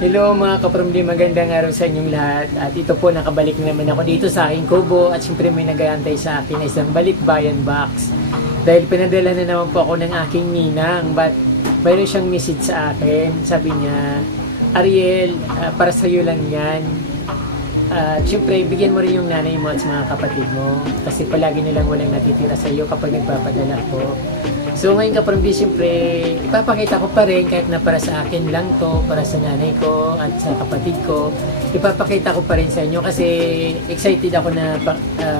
Hello mga kapramdi, magandang araw sa inyong lahat. At ito po, nakabalik naman ako dito sa aking kubo. At syempre may nag-aantay sa akin na isang balikbayan box. Dahil pinadala na naman po ako ng aking ninang. But mayroon siyang message sa akin. Sabi niya, Ariel, para sa iyo lang yan. At syempre, bigyan mo rin yung nanay mo at sa mga kapatid mo. Kasi palagi nilang walang natitira sa iyo kapag nagpapadala ko. So ngayon kapramdi, siyempre, ipapakita ko pa rin kahit na para sa akin lang to, para sa nanay ko at sa kapatid ko. Ipapakita ko pa rin sa inyo kasi excited ako na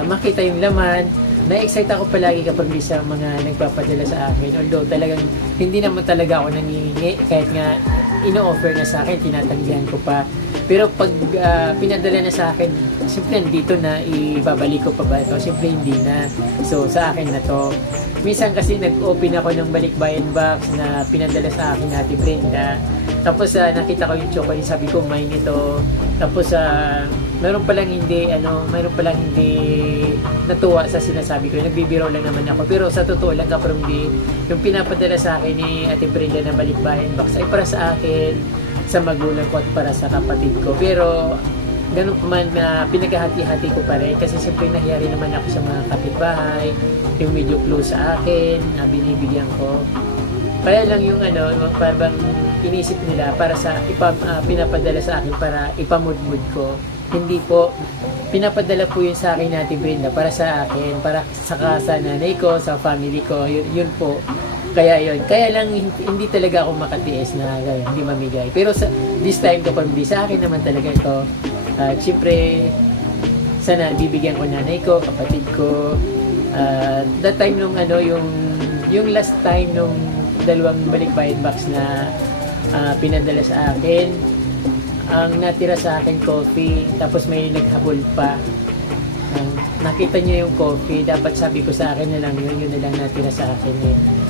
makita yung laman. Na-excite ako palagi kapramdi sa mga nagpapadala sa akin. Although talagang hindi naman talaga ako nangingi kahit nga ino-offer na sa akin, tinatanggihan ko pa. Pero pag pinadala na sa akin, siyempre dito na, ibabalik ko pa ba ito? Siyempre hindi na. So sa akin na to. Minsan kasi nag-open ako ng balikbayan box na pinadala sa akin Ate Brenda. Tapos nakita ko yung chocolate, sabi ko mine ito. Tapos meron palang hindi natuwa sa sinasabi ko. Nagbibiro lang naman ako. Pero sa totoo lang kapramdi, yung pinapadala sa akin ni Ate Brenda na balikbayan box ay para sa akin, sa magulang ko at para sa kapatid ko. Pero ganun pa man na pinaghahati-hati ko pa rin kasi siyempre nahiya rin naman ako sa mga kapitbahay, yung medyo close sa akin na binibigyan ko. Kaya lang yung parang inisip nila para sa pinapadala sa akin para ipamudmud ko. Hindi po, pinapadala po yun sa akin Ate Brenda para sa akin, para sa nanay ko, sa family ko, yun po. Kaya yun, kaya lang hindi talaga ako makatiis na hindi mamigay. Pero this time kapag hindi sa akin naman talaga ito, siyempre sana bibigyan ko nanay ko, kapatid ko. That time nung yung last time nung dalawang balikbayan box na pinadala sa akin, ang natira sa akin coffee, tapos may naghabol pa. Nakita niyo yung coffee, dapat sabi ko sa akin na lang yun na lang natira sa akin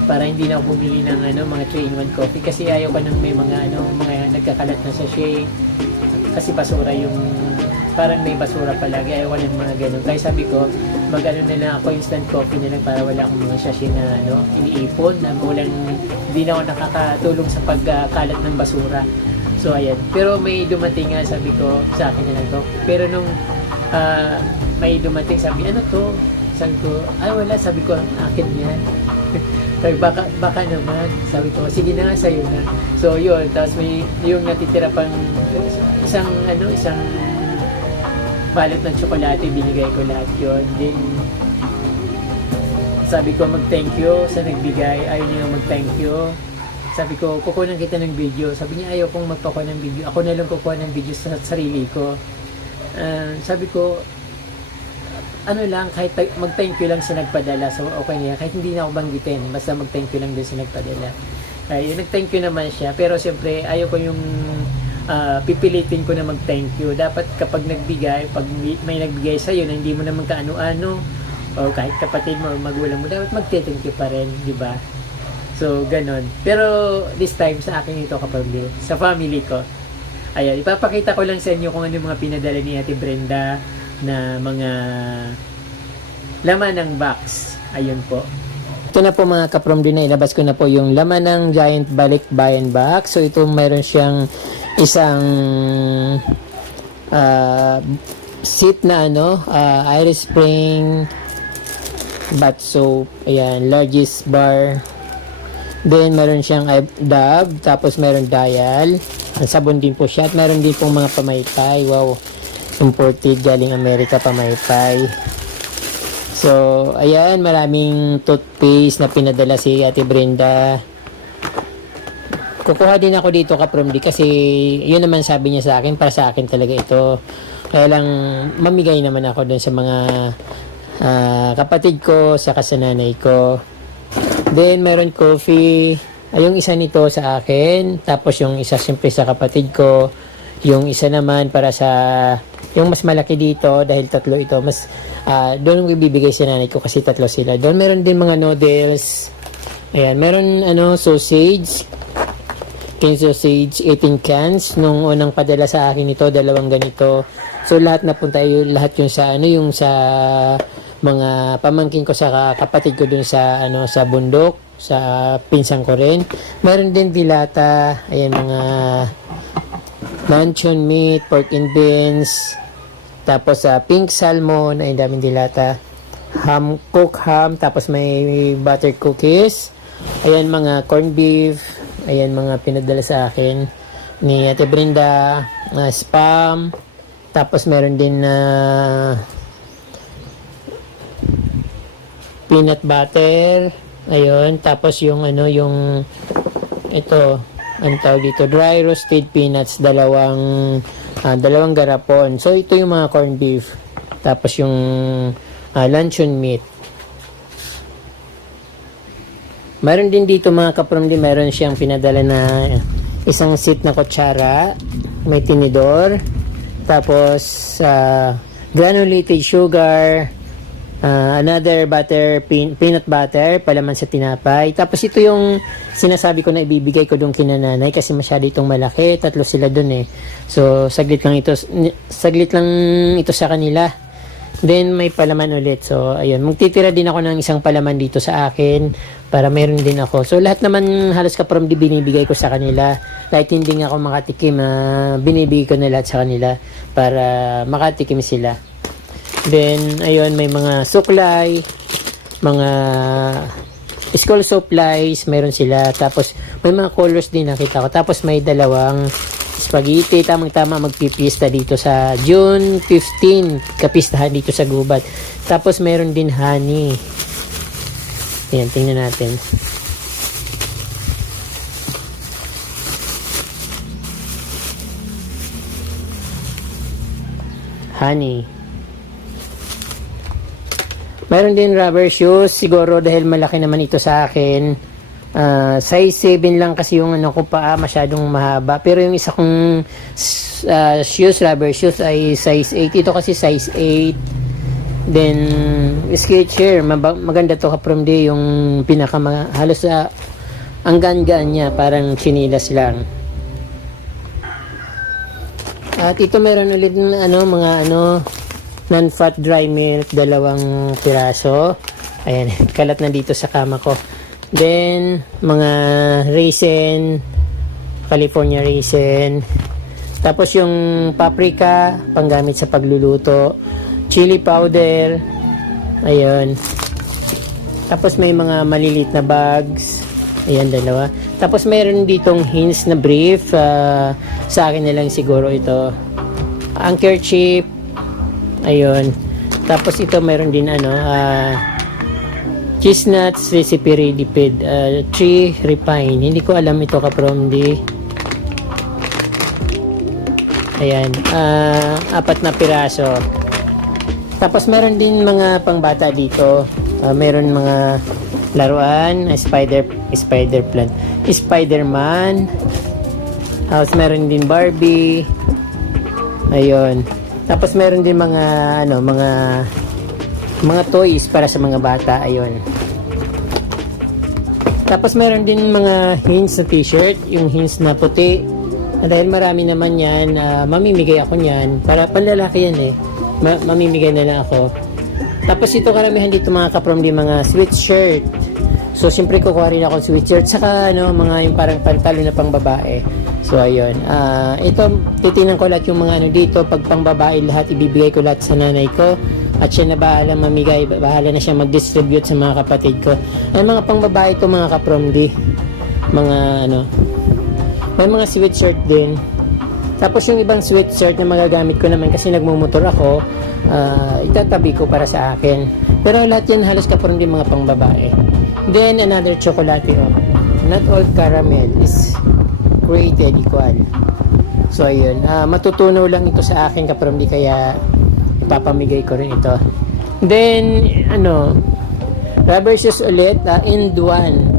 para hindi na ako bumili ng mga 3-in-1 coffee kasi ayaw ko nang may mga nagkakalat na sachet kasi basura yung parang may basura palagi, ayaw ko ng mga ganun. Kaya sabi ko na lang ako instant coffee na lang para wala akong mga sachet na iniipon na hindi na ako nakakatulong sa pagkalat ng basura. So ayan, pero may dumating nga, sabi ko sa akin na lang to, pero nung may dumating, sabi ano to, sabi ko ay wala, sabi ko akin yan. Sabi, baka naman, sabi ko sige na nga sa'yo na. So yun, tapos may yung natitira pang isang balot ng tsokolate, binigay ko lahat yun. Then sabi ko mag-thank you sa nagbigay, ayaw niya mag-thank you. Sabi ko, kukunan kita ng video. Sabi niya, ayaw kong magpakuha ng video. Ako na lang kukuha ng video sa sarili ko. Sabi ko, kahit mag-thank you lang sa nagpadala. So, okay niya. Kahit hindi na ako banggitin. Basta mag-thank you lang din sa nagpadala. Nag-thank you naman siya. Pero, siyempre, ayaw ko yung pipilitin ko na mag-thank you. Dapat kapag nagbigay, pag may nagbigay sa'yo na hindi mo naman kaano-ano, o kahit kapatid mo o magulang mo, dapat mag-thank you pa rin, di ba? So, ganon. Pero, this time, sa akin ito kapamilya, sa family ko. Ayan, ipapakita ko lang sa inyo kung ano yung mga pinadala ni Ate Brenda na mga laman ng box. Ayun po. Ito na po mga kapromdi, na ilabas ko na po yung laman ng giant balikbayan box. So, ito mayroon siyang isang seat na Irish Spring bath soap. Ayan, largest bar. Then, meron siyang dab, tapos meron dial. Ang sabon din po siya. At meron din pong mga pamaypay. Wow. Imported galing Amerika, pamaypay. So, ayan. Maraming toothpaste na pinadala si Ate Brenda. Kukuha din ako dito kapromdi kasi yun naman sabi niya sa akin. Para sa akin talaga ito. Kaya lang, mamigay naman ako dun sa mga kapatid ko, saka sa nanay ko. Then, meron coffee. Yung isa nito sa akin. Tapos, yung isa siyempre sa kapatid ko. Yung isa naman para sa yung mas malaki dito dahil tatlo ito. Doon ibibigay sa nanay ko kasi tatlo sila. Doon, meron din mga noodles. Ayan, meron sausage. King sausage, 18 cans. Nung unang padala sa akin ito, dalawang ganito. So, lahat napunta lahat yung sa yung sa mga pamangkin ko sa kapatid ko dun sa sa bundok, sa pinsan ko rin. Meron din dilata, ayan mga luncheon meat, pork and beans, tapos pink salmon, ay daming dilata, cooked ham, tapos may butter cookies, ayan mga corned beef, ayan mga pinadala sa akin ni Ate Brenda, spam, tapos meron din peanut butter, ayun, tapos yung yung ito, ang tawag dito, dry roasted peanuts, dalawang garapon. So ito yung mga corned beef, tapos yung luncheon meat. Meron din dito mga kapromdi, meron siyang pinadala na isang set na kutsara, may tinidor, tapos granulated sugar, another butter, peanut butter, palaman sa tinapay. Tapos ito yung sinasabi ko na ibibigay ko doon kina nanay kasi masyado itong malaki. Tatlo sila doon eh. So, saglit lang ito sa kanila. Then, may palaman ulit. So, ayun. Magtitira din ako ng isang palaman dito sa akin para meron din ako. So, lahat naman halos kapromdi binibigay ko sa kanila. Kahit hindi nga ako makatikim, binibigay ko na lahat sa kanila para makatikim sila. Then, ayun, may mga suklay, mga school supplies, meron sila. Tapos, may mga colors din nakita ko. Tapos, may dalawang spaghetti. Tamang-tama magpipista dito sa June 15. Kapistahan dito sa Gubat. Tapos, meron din honey. Ayan, tingnan natin. Honey. Mayroon din rubber shoes, siguro dahil malaki naman ito sa akin. Size 7 lang kasi yung ko paa, masyadong mahaba. Pero yung isa kong rubber shoes ay size 8. Ito kasi size 8. Then, Skechers, maganda to kapromdi, yung halos ang gaan-gaan niya, parang chinilas lang. At ito meron ulit mga non-fat dry milk, 2 piraso. Ayan, kalat na dito sa kama ko. Then, mga raisin, California raisin. Tapos yung paprika, panggamit sa pagluluto. Chili powder. Ayun. Tapos may mga maliliit na bags. Ayan, 2. Tapos meron ditong hints na brief. Sa akin na lang siguro ito. Anchor chip. Ayun. Tapos ito meron din cheese nuts recipe ready feed, 3 refine. Hindi ko alam ito kapromdi. Ayan, 4 na piraso. Tapos meron din mga pangbata dito. Meron mga laruan, Spider-Man. Tapos meron din Barbie. Ayun. Tapos meron din mga toys para sa mga bata, ayun. Tapos meron din mga hints na t-shirt, yung hints na puti. Dahil marami naman yan, mamimigay ako niyan. Para panlalaki yan eh. Mamimigay na lang ako. Tapos ito karamihan dito mga kapromdi, mga sweatshirt. So siyempre kukuha rin ako sweatshirt. Saka mga yung parang pantalo na pang babae. So ayun, ito titingnan ko lahat yung mga dito. Pag pang babae lahat, ibibigay ko lahat sa nanay ko. At siya na bahala mamigay, bahala na siya mag-distribute sa mga kapatid ko. Ay mga pang babae ito mga kapromdi. Mga may mga sweatshirt din. Tapos yung ibang sweatshirt na magagamit ko naman kasi nagmumotor ako, itatabi ko para sa akin. Pero lahat yan halos kapromdi mga pang babae. Then another chocolate. Not all caramel is created equal. So ayun, matutunaw lang ito sa akin kapromdi, kaya papamigay ko rin ito. Then rubber shoes ulit, end 1.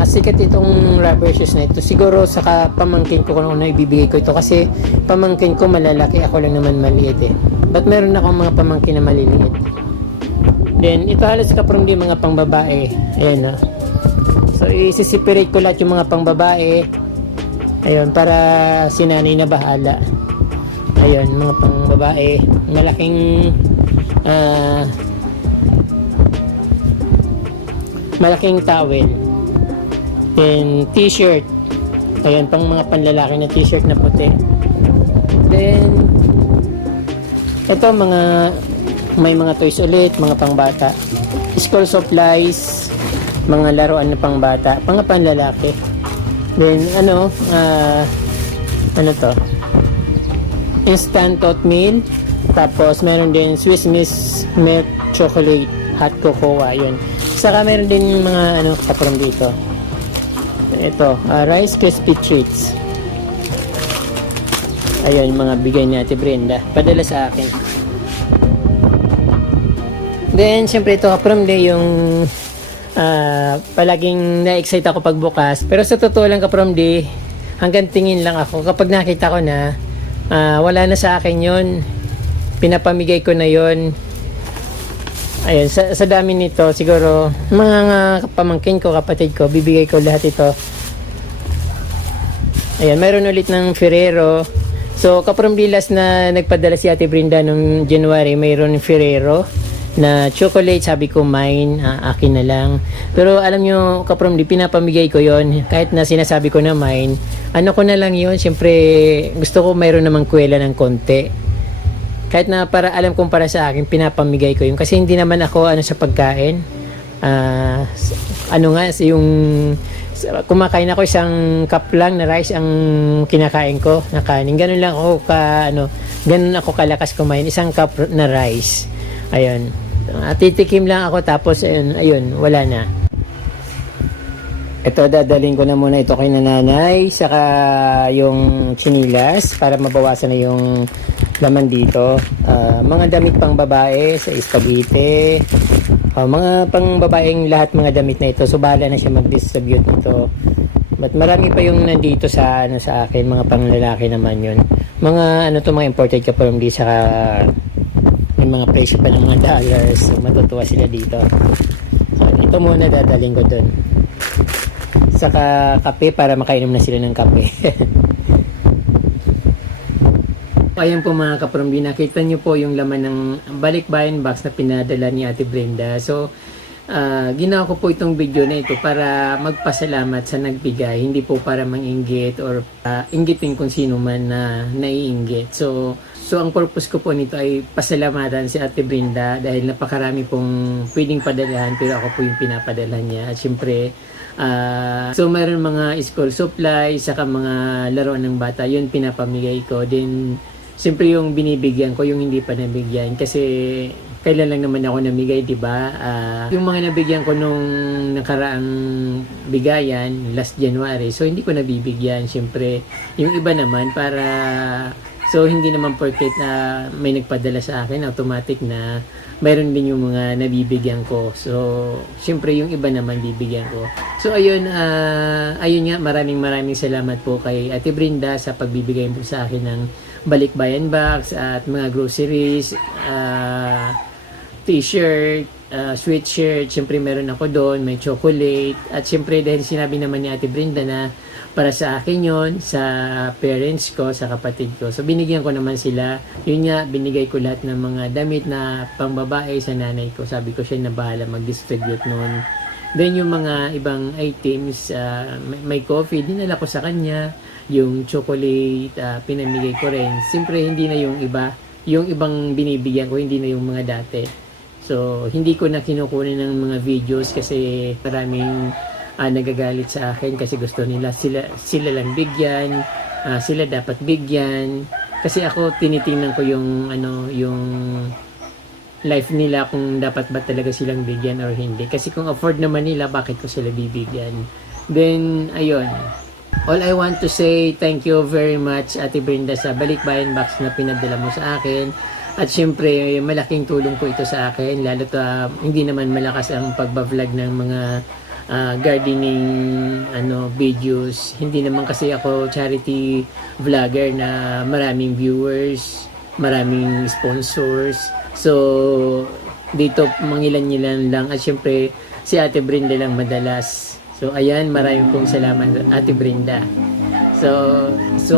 Sikat itong rubber shoes na ito. Siguro sa pamangkin ko kung ano ibibigay ko ito kasi pamangkin ko malalaki, ako lang naman maliit eh. But meron akong mga pamangkin na maliliit. Then ito halos kapromdi mga pangbabae. Ayan So isi-separate ko lahat yung mga pangbabae. Ayun, para si nanay na bahala. Ayun, mga pangbabae. Malaking towel. Then t-shirt. Ayun, pang mga panlalaki na t-shirt na puti. Then, ito may mga toys ulit, mga pangbata. School supplies, mga laruan na pangbata, mga panlalaki. Then, ano to? Instant oatmeal. Tapos, meron din Swiss Miss Milk Chocolate Hot Cocoa. Yun. Saka meron din mga kaprom dito. Ito, Rice Krispy Treats. Ayun, mga bigay ni Ate Brenda. Padala sa akin. Then, syempre ito kaprom day yung palaging na-excite ako pagbukas. Pero sa totoo lang kaprom day, hanggang tingin lang ako. Kapag nakita ko na wala na sa akin yon, pinapamigay ko na yon. Ayun, sa dami nito, siguro mga pamangkin ko, kapatid ko, bibigay ko lahat ito. Ayan, mayroon ulit ng Ferrero. So, kaprom dilas na nagpadala si Ate Brenda nung January, mayroon Ferrero na chocolate. Sabi ko, mine, akin na lang. Pero alam nyo, kaprom di, pinapamigay ko yon. Kahit na sinasabi ko na mine, ano ko na lang yon. Siyempre, gusto ko mayroon namang kuwela ng konti. Kahit na alam kong para sa akin, pinapamigay ko yun. Kasi hindi naman ako sa pagkain. Yung kumakain ako, isang cup lang na rice ang kinakain ko na kanin. Ganun lang ako ganun ako kalakas kumain, isang cup na rice. Ayun. Titikim lang ako, tapos ayun, wala na. Ito, dadalhin ko na muna ito kay nanay, saka yung chinilas para mabawasan na yung laman dito. Mga damit pang babae sa spaghetti, mga pang babaeng lahat mga damit na ito. So bahala na siya mag-distribute nito. But marami pa yung nandito sa akin, mga pang lalaki naman yun. Mga mga imported ka from di, saka may mga presyo pa ng mga dollars. So matutuwa sila dito. So, ito muna dadalhin ko dun. Saka kape para makainom na sila ng kape. Ayan po mga kaprombi, nakita nyo po yung laman ng balikbayan box na pinadala ni Ate Brenda. So, ginawa ko po itong video na ito para magpasalamat sa nagbigay, hindi po para manginggit or inggitin kung sino man na naiinggit. So ang purpose ko po nito ay pasalamatan si Ate Brenda dahil napakarami pong pwedeng padalahan, pero ako po yung pinapadala niya. At syempre, so mayroon mga school supplies, saka mga laruan ng bata, yun pinapamigay ko. Then siyempre yung binibigyan ko, yung hindi pa nabigyan, kasi kailan lang naman ako namigay, di ba? Yung mga nabigyan ko nung nakaraang bigayan last January, so hindi ko nabibigyan. Siyempre yung iba naman para, so hindi naman porket na may nagpadala sa akin automatic na mayroon din yung mga nabibigyan ko. So siyempre yung iba naman bibigyan ko. So ayun, ayun nga, maraming salamat po kay Ate Brenda sa pagbibigay po sa akin ng balikbayan box at mga groceries, t-shirt, sweatshirt. Siyempre meron ako doon, may chocolate. At siyempre dahil sinabi naman ni Ate Brenda na para sa akin yon, sa parents ko, sa kapatid ko. So binigyan ko naman sila. Yun nga, binigay ko lahat ng mga damit na pangbabae sa nanay ko. Sabi ko siya na bahala mag-distribute noon. Then yung mga ibang items, may coffee, dinala ko sa kanya. Yung chocolate, pinamigay ko rin. Siyempre hindi na yung iba, yung ibang binibigyan ko, hindi na yung mga dati. So hindi ko na kinukunin ng mga videos kasi maraming nagagalit sa akin kasi gusto nila sila lang bigyan, sila dapat bigyan. Kasi ako tinitingnan ko yung yung life nila, kung dapat ba talaga silang bigyan or hindi. Kasi kung afford naman nila, bakit ko sila bibigyan? Then ayun, all I want to say, thank you very much Ate Brenda sa balikbayan box na pinadala mo sa akin. At syempre malaking tulong po ito sa akin, lalo hindi naman malakas ang pagba-vlog ng mga gardening videos. Hindi naman kasi ako charity vlogger na maraming viewers, maraming sponsors. So dito mangilan-ngilan lang, at syempre si Ate Brenda lang madalas. So ayan, maraming pong salamat Ate Brenda. So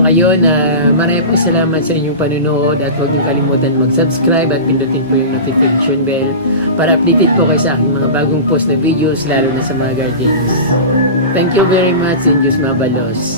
ayun, maraming pong salamat sa inyong panunood, at huwag niyong kalimutan mag-subscribe at pindutin po yung notification bell para updated po kayo sa aking mga bagong post na videos, lalo na sa mga gardens. Thank you very much, and Diyos mabalos.